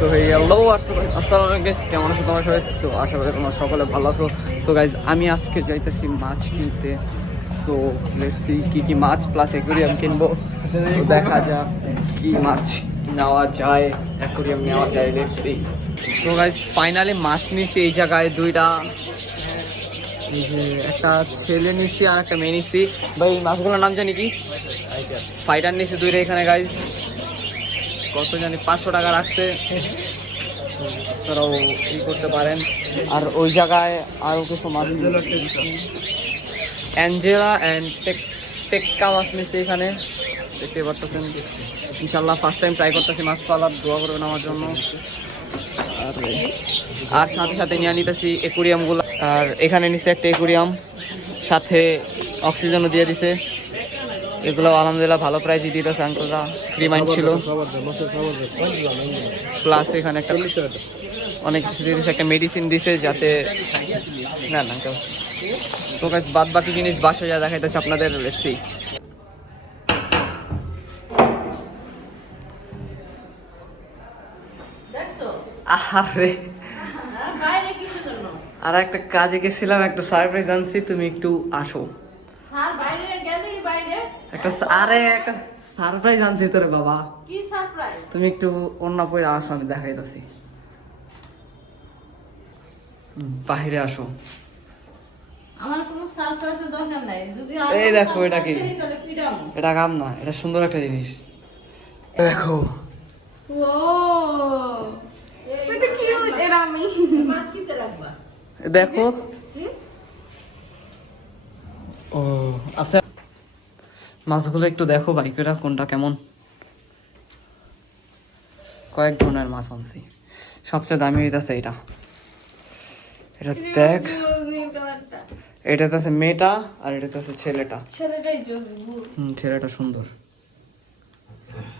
তো হ্যালো আসসালামু আলাইকুম, কেমন আছো তোমরা সবাই? তো আশা করি তোমরা সকলে ভালো আছো। সো গাইজ, আমি আজকে যাইতেছি মাছ কিনতে। সো লেটস সি কি মাছ প্লাস অ্যাকুরিয়াম কিনবো। তো দেখা যাক কি মাছ নেওয়া যায়, অ্যাকুরিয়াম নেওয়া যায়, let's see. So guys, finally মাছ নিছি এই জায়গায় দুইটা, এই যে একটা ছেলে নিচ্ছি আর একটা মেয়ে নিচ্ছি। ভাই মাছগুলোর নাম জানি কি? ফাইটার নিচ্ছি দুইটা এখানে গাইজ। কত জানি 500 টাকা রাখছে, তারাও ই করতে পারেন। আর ওই জায়গায় আরও কিছু মাছ, অ্যাঞ্জেলা অ্যান্ড টেক্কা মাছ নিচ্ছে এখানে, দেখতে পারতেছেন। ইনশাল্লাহ ফার্স্ট টাইম ট্রাই করতেছি মাছ পালার, দোয়া করবেন আমার জন্য। আর সাথে সাথে নিয়ে নিতেছি অ্যাকুরিয়ামগুলো। আর এখানে নিচ্ছে একটা অ্যাকুরিয়াম, সাথে অক্সিজেনও দিয়ে দিছে। এগুলো আলহামদুলিল্লাহ ভালো প্রাইসই দিতেছে আঙ্কেলরা, ফ্রি মাইন্ড ছিল। প্লাস এখানে একটা অনেক কিছু দিয়ে দিচ্ছে, একটা মেডিসিন দিছে যাতে না না আঙ্কেল। তো গাইস, বাদ বাকি জিনিস বাসায় যা দেখাইতেছে আপনাদের, লেটসি। আরে আর একটা কাজে গেছিলাম, একটা সারপ্রাইজ আনছি, তুমি একটু আসো। একটা সারপ্রাইজ আনছি তোরে বাবা, কি সারপ্রাইজ? তুমি একটু অন্য পরে আসো, আমি দেখাইতেছি। বাহিরে আসো। আমার কোনো সারপ্রাইজের দরকার নাই, যদি এই দেখো, এটা কি? তাহলে পিটামো। এটা কাম না, এটা সুন্দর একটা জিনিস। দেখো, ও এটা কিউট, এটা আমি মাছ কিনতে রাখবা। দেখো। ও আচ্ছা, মাছগুলো একটু দেখো বাইকেরা কোনটা কেমন। কয়েক ধরনের মাছ আনছি, সবচেয়ে দামি হইতাছে এটা। এটা দেখ, এটাতে আছে মেয়েটা আর এটাতে আছে ছেলেটা। ছেলেটাই জোস, ছেলেটা সুন্দর।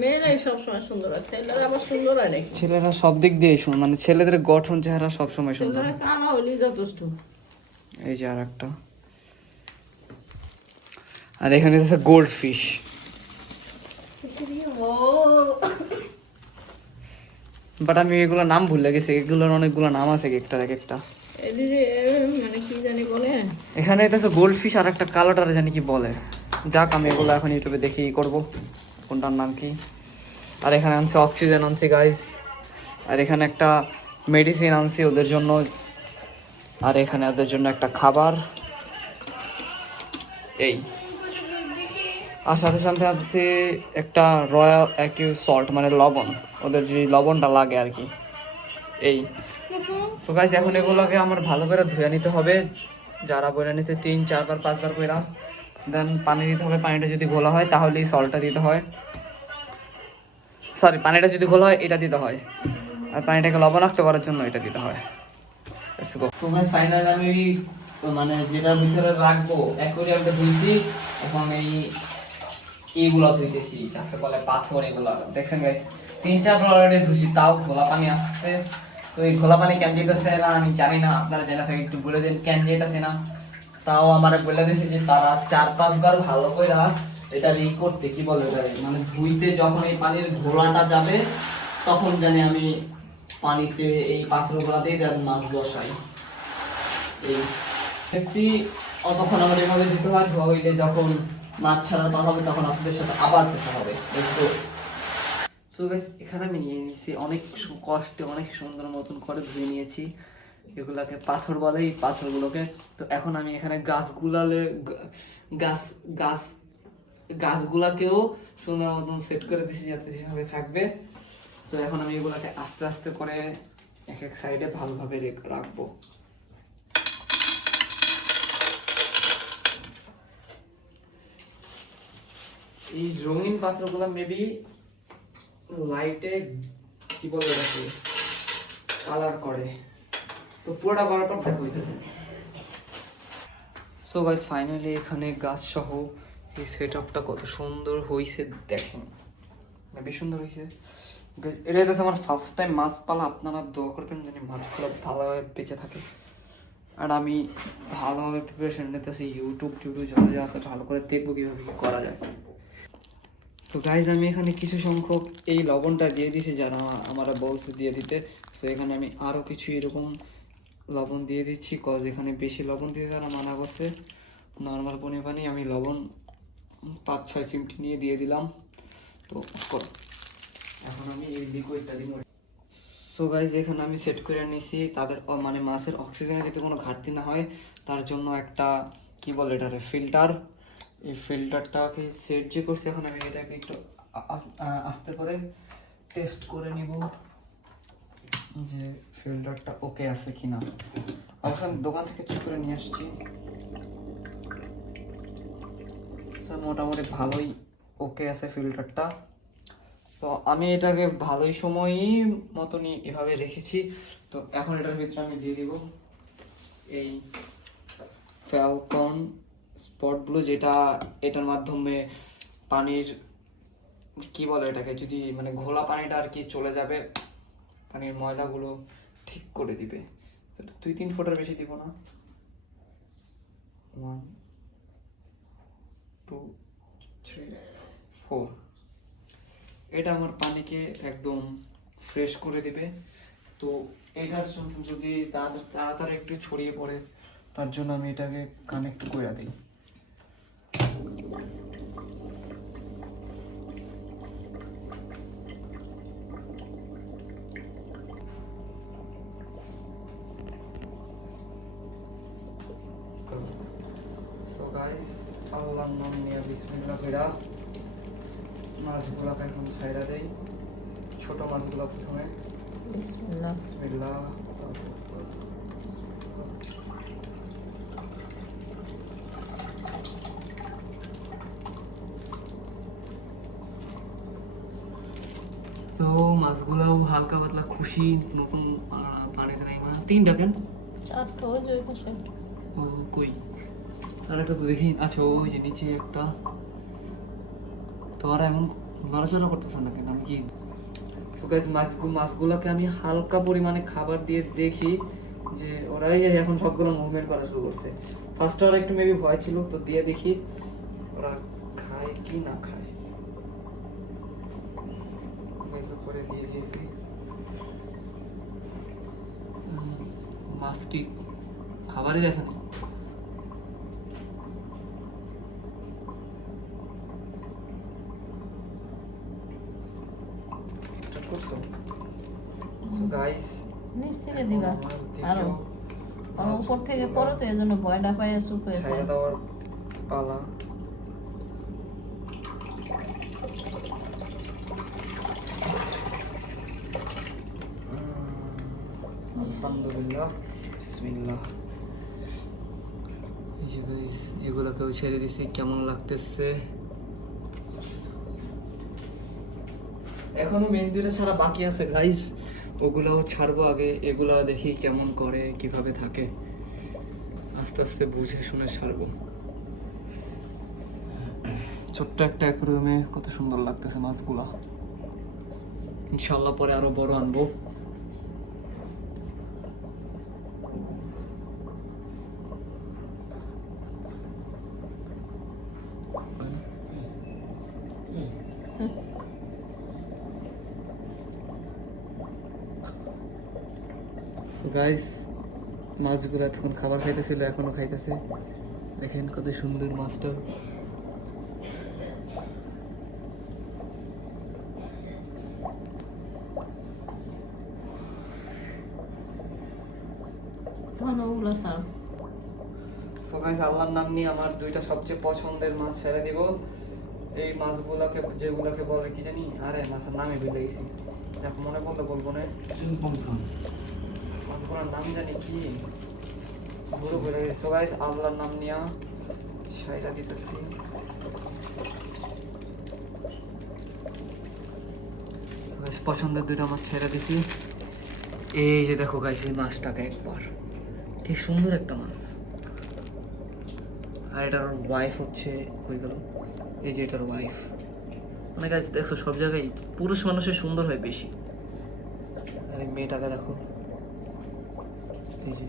মেয়েরাই সবসময় সুন্দর হয়, ছেলেরা আবার সুন্দর হয় নাকি? ছেলেরা সব দিক দিয়ে সুন্দর, মানে ছেলেদের গঠন চেহারা সবসময় সুন্দর। ছেলেরা কানা হলেই যথেষ্ট। এই যে আর একটা, আর এখানে আছে গোল্ড ফিশ। ও বাট আমি এগুলো নাম ভুলে গেছি, এগুলোর অনেকগুলো নাম আছে একটা এক একটা। এদিকে মানে কি জানি বলে, এখানে আছে গোল্ড ফিশ আর একটা কালোটার জানি কি বলে। যাক, আমি এগুলো এখন ইউটিউবে দেখি করব কোনটার নাম কি। আর এখানে আনছি অক্সিজেন আনছি গাইস, আর এখানে একটা মেডিসিন আনছি ওদের জন্য, আর এখানে ওদের জন্য একটা খাবার। এই আর সাথে সাথে আছে একটা রয়্যাল অ্যাকিউ সল্ট, মানে লবণ, ওদের যে লবণটা লাগে আর কি। এই সো গাইস, এখন এগুলোকে আমার ভালো করে ধুয়ে নিতে হবে। যারা বলে নিচ্ছে 3, 4 বার 5 বার করে, দেন পানি দিতে হবে। পানিটা যদি ঘোলা হয় তাহলে এই সল্টটা দিতে হয়, সরি, পানিটা যদি ঘোলা হয় এটা দিতে হয়, আর পানিটাকে লবণাক্ত করার জন্য এটা দিতে হয়। সো গাইস, ফাইনালি আমি মানে যেটার ভিতরে রাখবো অ্যাকোয়ারিয়ামটা ধুইছি, এখন এইগুলো ধুইতেছি, যাকে বলে পাথর। এগুলো দেখছেন গাইস, 3-4 বার অলরেডি ধুইছি, তাও ঘোলা পানি আসছে। তো এই ঘোলা পানি কেন যেতেছে না আমি জানি না, আপনারা জেলা থেকে একটু বলে দিন কেন যেতেছে না। তাও আমার বলে দিয়েছে যে তারা 4-5 বার ভালো করে এটা করতে, কি বলে মানে ধুইতে, যখন এই পানির ঘোলাটা যাবে তখন জানি আমি পানিতে এই পাথরগুলো দিয়ে মাছ বসাই। এই অতক্ষণ আমার এভাবে দিতে হয়, ধোয়া হইলে যখন মাছ ছাড়ার কথা হবে তখন আপনাদের সাথে আবার দিতে হবে। দেখো সো গাইস, এখানে আমি নিয়ে নিয়েছি অনেক কষ্টে, অনেক সুন্দর মতন করে ধুয়ে নিয়েছি। এগুলাকে পাথর বলে, এই পাথরগুলোকে। তো এখন আমি এখানে গাছগুলাকেও সুন্দর মতন সেট করে দিছি যাতে যেভাবে থাকবে। তো এখন আমি এগুলাকে আস্তে আস্তে করে এক এক সাইডে ভালোভাবে রাখবো। এই রঙিন পাত্রগুলো মেবি লাইটে কি বলে এটাকে কালার করে, তো পুরোটা করার পর দেখা হইতেছে। সো গাইস, ফাইনালি এখানে গাছ সহ এই সেটআপটা কত সুন্দর হইছে দেখুন, বেশ সুন্দর হইছে। এটা হচ্ছে আমার ফার্স্ট টাইম মাছ পালা। আপনারা দোয়া করবেন যেন মাছগুলো ভালোভাবে বেঁচে থাকে, আর আমি ভালোভাবে প্রিপারেশন নিতেছি। ইউটিউব যা যা আছে ভালো করে দেখবো কিভাবে কি করা যায়। তো গাইজ আমি এখানে কিছু সংখ্যক এই লবণটা দিয়ে দিয়েছি, যারা আমরা বলছে দিয়ে দিতে। তো এখানে আমি আরও কিছু এরকম লবণ দিয়ে দিচ্ছি, কজ এখানে বেশি লবণ দিয়ে তারা মানা করছে। নর্মাল পরিমাণে আমি লবণ 5-6 চিমটি নিয়ে দিয়ে দিলাম। তো এখন আমি এই লিকুইডটা দিব। সো গাইজ এখানে আমি সেট করে নিয়েছি তাদের মানে মাছের অক্সিজেনের যাতে কোনো ঘাটতি না হয় তার জন্য একটা কি বলে এটারে ফিল্টার। এই ফিল্টারটাকে সেট যে করছি, এখন আমি এটাকে একটু আস্তে করে টেস্ট করে নিব যে ফিল্টারটা ওকে আছে কিনা। অবশ্য আমি দোকান থেকে চেক করে নিয়ে আসছি, মোটামুটি ভালোই ওকে আছে ফিল্টারটা। তো আমি এটাকে ভালোই সময়ই মতনই এভাবে রেখেছি। তো এখন এটার ভিতরে আমি দিয়ে দিব এই ফ্যালকন স্পট ব্লু, যেটা এটার মাধ্যমে পানির কি বলে এটাকে, যদি মানে ঘোলা পানিটা আর কি চলে যাবে, পানির ময়লাগুলো ঠিক করে দিবে। 2-3 ফোঁটার বেশি দিব না। 1 2 3 4। এটা আমার পানিকে একদম ফ্রেশ করে দিবে। তো এটার যদি তাড়াতাড়ি একটু ছড়িয়ে পড়ে, তার জন্য আমি এটাকে কানেক্ট করে দিই। সো গাইস, আল্লাহর নাম নিয়ে বিসমিল্লাহ কইরা মাছগুলোকে এখন ছাইড়া দেই। ছোট মাছগুলো প্রথমে বিসমিল্লাহ। বিসমিল্লাহ। তো মাছগুলাও হালকা পাতলা খুশি, নতুন পানিতে নাই মাছ। 3টা কেন? 4টা ওই যে ওই পাশে একটা। ও কই আর একটা তো দেখি। আচ্ছা ওই যে নিচে একটা। তো ওরা এখন নড়াচড়া করতেছে না কেন? আমি কি সো গাইস মাছগুলোকে আমি হালকা পরিমাণে খাবার দিয়ে দেখি যে ওরাই এখন সবগুলো মুভমেন্ট করা শুরু করছে। ফার্স্টে ওরা একটু মেবি ভয় ছিল, তো দিয়ে দেখি ওরা খায় কি না খায়। করে দিয়ে দিয়েছি। মাছ কি খাবারই দেখে না। করছো সো গাইস, নিচ থেকে দিবা আরো, কারণ উপর থেকে পড়ো তো, এজন্য ভয়টা পাইয়া চুপ হয়ে যায়। ছাইড়া দেওয়ার পালা। আলহামদুলিল্লাহ, বিসমিল্লাহ। এই যে গাইস এগুলোকেও ছেড়ে দিছি, কেমন লাগতেছে। এখনো মেন 2টা ছাড়া বাকি আছে গাইস, ওগুলাও ছাড়বো আগে। এগুলা দেখি কেমন করে, কিভাবে থাকে, আস্তে আস্তে বুঝে শুনে ছাড়বো। ছোট্ট একটা অ্যাকুরিয়ামে কত সুন্দর লাগতেছে মাছগুলা। ইনশাল্লাহ পরে আরো বড় আনবো। সো গাইস, মাছগুলো এতক্ষণ খাবার খাইতেছিল, এখনো খাইতেছে। দেখেন কত সুন্দর মাছটা। তখন ওগুলো স্যার। সো গাইস, আল্লাহর নাম নিয়ে আমার 2টা সবচেয়ে পছন্দের মাছ ছেড়ে দিব। এই মাছগুলোকে যেগুলোকে বলে কি জানি, আরে মাছের নামই ভুলে গেছি, যাক মনে পড়লে বলবো না। মাছগুলোর নাম জানি কি, পুরো ভুলে গেছি। সো গাইস, আল্লাহর নাম নিয়ে ছাইড়া দিতেছি। পছন্দের 2টা মাছ ছেড়ে দিছি। এই যে দেখো গাইস, এই মাছটাকে একবার, কি সুন্দর একটা মাছ। আর এটার ওয়াইফ হচ্ছে কই গেল, এই যে এটার ওয়াইফ। মানে গাইস দেখছো সব জায়গায় পুরুষ মানুষের সুন্দর হয় বেশি। আর এই মেয়েটাকে দেখো, এই যে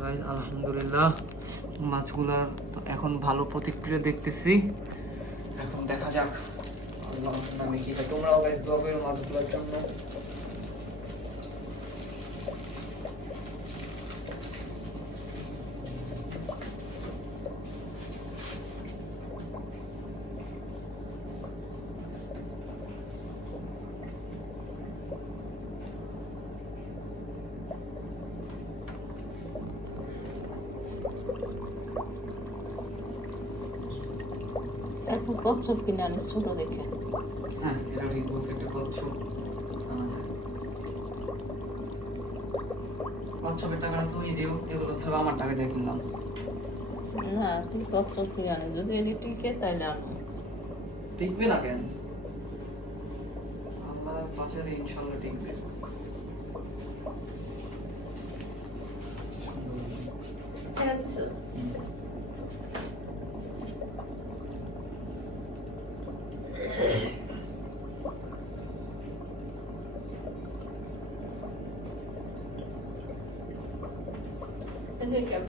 গাইস আলহামদুলিল্লাহ মাছগুলা এখন ভালো প্রতিক্রিয়া দেখতেছি। এখন দেখা যাক আল্লাহর নামে কি এটা, তোমরাও গাইস দোয়া করো মাছগুলোর জন্য। এখন কচ্ছপ কিনে আনি ছোট দেখে। হ্যাঁ এটা ঠিক বলছে, একটা কচ্ছপ কচ্ছপের টাকাটা তুমি দিও, এগুলো সব আমার টাকা দিয়ে কিনলাম। না তুই কচ্ছপ কিনে আনি, যদি এটি টিকে তাইলে আনো। টিকবে না কেন? আল্লাহর পাশে ইনশাআল্লাহ টিকবে। ছেড়ে দিছো? এই যে